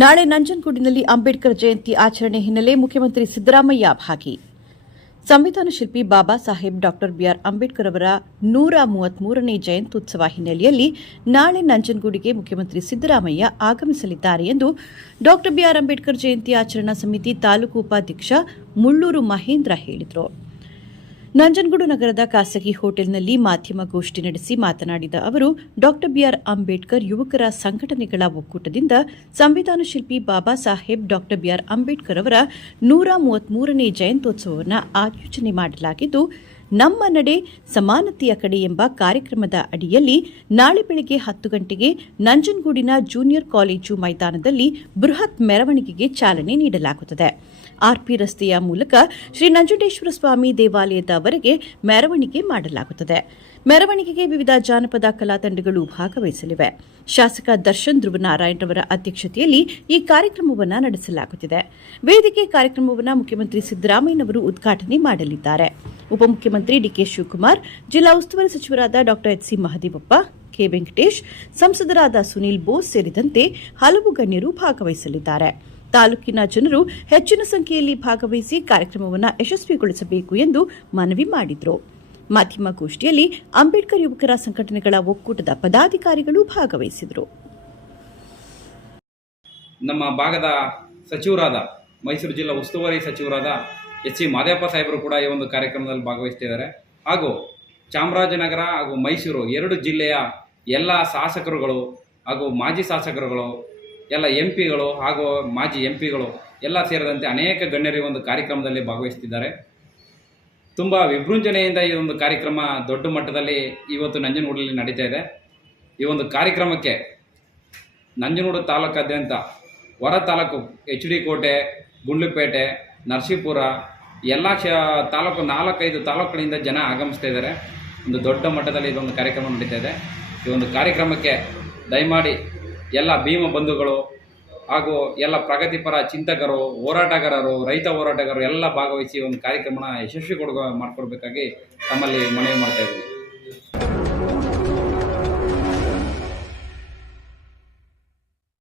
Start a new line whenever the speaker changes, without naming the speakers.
ನಾಳೆ ನಂಜನಗೂಡಿನಲ್ಲಿ ಅಂಬೇಡ್ಕರ್ ಜಯಂತಿ ಆಚರಣೆ ಹಿನ್ನೆಲೆ ಮುಖ್ಯಮಂತ್ರಿ ಸಿದ್ದರಾಮಯ್ಯ ಭಾಗಿ. ಸಂವಿಧಾನ ಶಿಲ್ಪಿ ಬಾಬಾ ಸಾಹೇಬ್ ಡಾಕ್ಟರ್ ಬಿಆರ್ ಅಂಬೇಡ್ಕರ್ ಅವರ ನೂರ ಮೂವತ್ಮೂರನೇ ಜಯಂತ್ಯುತ್ಸವ ಹಿನ್ನೆಲೆಯಲ್ಲಿ ನಾಳೆ ನಂಜನಗೂಡಿಗೆ ಮುಖ್ಯಮಂತ್ರಿ ಸಿದ್ದರಾಮಯ್ಯ ಆಗಮಿಸಲಿದ್ದಾರೆ ಎಂದು ಡಾಕ್ಟರ್ ಬಿಆರ್ ಅಂಬೇಡ್ಕರ್ ಜಯಂತಿ ಆಚರಣಾ ಸಮಿತಿ ತಾಲೂಕು ಉಪಾಧ್ಯಕ್ಷ ಮುಳ್ಳೂರು ಮಹೇಂದ್ರ ಹೇಳಿದರು. ನಂಜನಗೂಡು ನಗರದ ಖಾಸಗಿ ಹೋಟೆಲ್ನಲ್ಲಿ ಮಾಧ್ಯಮ ಗೋಷ್ಠಿ ನಡೆಸಿ ಮಾತನಾಡಿದ ಅವರು ಡಾ ಬಿಆರ್ ಅಂಬೇಡ್ಕರ್ ಯುವಕರ ಸಂಘಟನೆಗಳ ಒಕ್ಕೂಟದಿಂದ ಸಂವಿಧಾನ ಶಿಲ್ಪಿ ಬಾಬಾ ಸಾಹೇಬ್ ಡಾ ಬಿಆರ್ ಅಂಬೇಡ್ಕರ್ ಅವರ ನೂರ ಮೂವತ್ಮೂರನೇ ಜಯಂತ್ಯೋತ್ಸವವನ್ನು ಆಯೋಜನೆ ಮಾಡಲಾಗಿದ್ದು ನಮ್ಮ ನಡೆ ಸಮಾನತೆಯ ಕಡೆ ಎಂಬ ಕಾರ್ಯಕ್ರಮದ ಅಡಿಯಲ್ಲಿ ನಾಳೆ ಬೆಳಗ್ಗೆ ಹತ್ತು ಗಂಟೆಗೆ ನಂಜನಗೂಡಿನ ಜೂನಿಯರ್ ಕಾಲೇಜು ಮೈದಾನದಲ್ಲಿ ಬೃಹತ್ ಮೆರವಣಿಗೆಗೆ ಚಾಲನೆ ನೀಡಲಾಗುತ್ತದೆ. ಆರ್ಪಿ ರಸ್ತೆಯ ಮೂಲಕ ಶ್ರೀ ನಂಜುಂಡೇಶ್ವರ ಸ್ವಾಮಿ ದೇವಾಲಯದವರೆಗೆ ಮೆರವಣಿಗೆ ಮಾಡಲಾಗುತ್ತದೆ. ಮೆರವಣಿಗೆಗೆ ವಿವಿಧ ಜಾನಪದ ಕಲಾ ತಂಡಗಳು ಭಾಗವಹಿಸಲಿವೆ. ಶಾಸಕ ದರ್ಶನ್ ಧ್ರುವನಾರಾಯಣರವರ ಅಧ್ಯಕ್ಷತೆಯಲ್ಲಿ ಈ ಕಾರ್ಯಕ್ರಮವನ್ನು ನಡೆಸಲಾಗುತ್ತಿದೆ. ವೇದಿಕೆ ಕಾರ್ಯಕ್ರಮವನ್ನು ಮುಖ್ಯಮಂತ್ರಿ ಸಿದ್ದರಾಮಯ್ಯನವರು ಉದ್ಘಾಟನೆ ಮಾಡಲಿದ್ದಾರೆ. ಉಪಮುಖ್ಯಮಂತ್ರಿ ಡಿಕೆ ಶಿವಕುಮಾರ್, ಜಿಲ್ಲಾ ಉಸ್ತುವಾರಿ ಸಚಿವರಾದ ಡಾ ಎಚ್ಸಿ ಮಹದೇವಪ್ಪ, ಕೆ. ವೆಂಕಟೇಶ್, ಸಂಸದರಾದ ಸುನೀಲ್ ಬೋಸ್ ಸೇರಿದಂತೆ ಹಲವು ಗಣ್ಯರು ಭಾಗವಹಿಸಲಿದ್ದಾರೆ. ತಾಲೂಕಿನ ಜನರು ಹೆಚ್ಚಿನ ಸಂಖ್ಯೆಯಲ್ಲಿ ಭಾಗವಹಿಸಿ ಕಾರ್ಯಕ್ರಮವನ್ನು ಯಶಸ್ವಿಗೊಳಿಸಬೇಕು ಎಂದು ಮನವಿ ಮಾಡಿದರು. ಮಾಧ್ಯಮ ಗೋಷ್ಠಿಯಲ್ಲಿ ಅಂಬೇಡ್ಕರ್ ಯುವಕರ ಸಂಘಟನೆಗಳ ಒಕ್ಕೂಟದ ಪದಾಧಿಕಾರಿಗಳು ಭಾಗವಹಿಸಿದರು.
ನಮ್ಮ ಭಾಗದ ಸಚಿವರಾದ, ಮೈಸೂರು ಜಿಲ್ಲಾ ಉಸ್ತುವಾರಿ ಸಚಿವರಾದ ಎಚ್ ಸಿ ಮಾದೇಪ್ಪ ಸಾಹೇಬರು ಕೂಡ ಈ ಒಂದು ಕಾರ್ಯಕ್ರಮದಲ್ಲಿ ಭಾಗವಹಿಸ್ತಿದ್ದಾರೆ. ಹಾಗೂ ಚಾಮರಾಜನಗರ ಹಾಗೂ ಮೈಸೂರು ಎರಡು ಜಿಲ್ಲೆಯ ಎಲ್ಲ ಶಾಸಕರುಗಳು ಹಾಗೂ ಮಾಜಿ ಶಾಸಕರುಗಳು, ಎಲ್ಲ ಎಂ ಪಿಗಳು ಹಾಗೂ ಮಾಜಿ ಎಂ ಪಿಗಳು ಎಲ್ಲ ಸೇರಿದಂತೆ ಅನೇಕ ಗಣ್ಯರು ಒಂದು ಕಾರ್ಯಕ್ರಮದಲ್ಲಿ ಭಾಗವಹಿಸ್ತಿದ್ದಾರೆ. ತುಂಬ ವಿಭೃಂಜನೆಯಿಂದ ಈ ಒಂದು ಕಾರ್ಯಕ್ರಮ ದೊಡ್ಡ ಮಟ್ಟದಲ್ಲಿ ಇವತ್ತು ನಂಜನಗೂಡಲ್ಲಿ ನಡೀತಾ ಇದೆ. ಈ ಒಂದು ಕಾರ್ಯಕ್ರಮಕ್ಕೆ ನಂಜನಗೂಡು ತಾಲೂಕಾದ್ಯಂತ ಹೊರ ತಾಲೂಕು ಎಚ್ ಡಿ ಕೋಟೆ, ಗುಂಡ್ಲುಪೇಟೆ, ನರಸೀಪುರ, ಎಲ್ಲ ಶ ತಾಲೂಕು ನಾಲ್ಕೈದು ತಾಲೂಕುಗಳಿಂದ ಜನ ಆಗಮಿಸ್ತಾ ಇದ್ದಾರೆ. ಒಂದು ದೊಡ್ಡ ಮಟ್ಟದಲ್ಲಿ ಇದೊಂದು ಕಾರ್ಯಕ್ರಮ ನಡೀತಾ ಇದೆ. ಈ ಒಂದು ಕಾರ್ಯಕ್ರಮಕ್ಕೆ ದಯಮಾಡಿ ಎಲ್ಲ ಭೀಮ ಬಂಧುಗಳು ಹಾಗೂ ಎಲ್ಲ ಪ್ರಗತಿಪರ ಚಿಂತಕರು, ಹೋರಾಟಗಾರರು, ರೈತ ಹೋರಾಟಗಾರರು ಎಲ್ಲ ಭಾಗವಹಿಸಿ ಒಂದು ಕಾರ್ಯಕ್ರಮನ ಯಶಸ್ವಿ ಕೊಡುಗೆ ಮಾಡಿಕೊಡ್ಬೇಕಾಗಿ ತಮ್ಮಲ್ಲಿ ಮನವಿ ಮಾಡ್ತಾ ಇದ್ದೀವಿ.